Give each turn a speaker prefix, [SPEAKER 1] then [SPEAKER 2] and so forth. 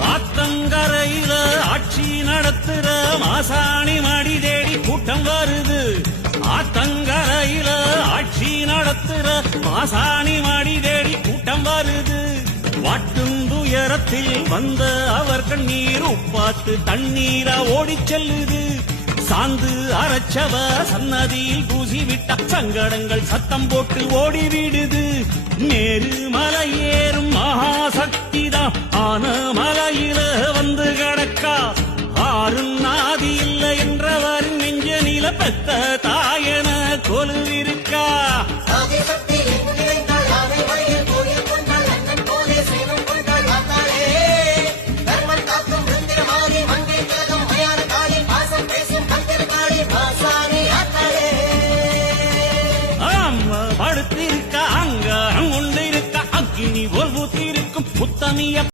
[SPEAKER 1] ஆத்தங்கரையில ஆட்சி நடத்துற மாசாணி மடி தேடி கூட்டம் வருது. ஆத்தங்கரையில ஆட்சி நடத்துற மாசாணி மடி தேடி கூட்டம் வருது. வாட்டும் துயரத்தில் வந்த அவர் கண்ணீர் உப்பாத்து தண்ணீரா ஓடிச் செல்லுது. சாந்து அரைச்சவ சன்னதியில் பூசி விட்ட சங்கடங்கள் சத்தம் போட்டு ஓடிவிடுது. விடுது ஆன மலையில வந்து கிடக்கா? ஆறும் நாதி இல்லை என்றவரின் நெஞ்ச நில பெத்த தாயன கொலுவிருக்கா?
[SPEAKER 2] ஆதிசக்தி எங்கு நிறைந்தாள் ஆனை வழியில் கோயில்
[SPEAKER 1] படுத்திருக்க அங்க கொண்டிருக்க அக்கினி ஒரு இருக்கும் புத்தமிய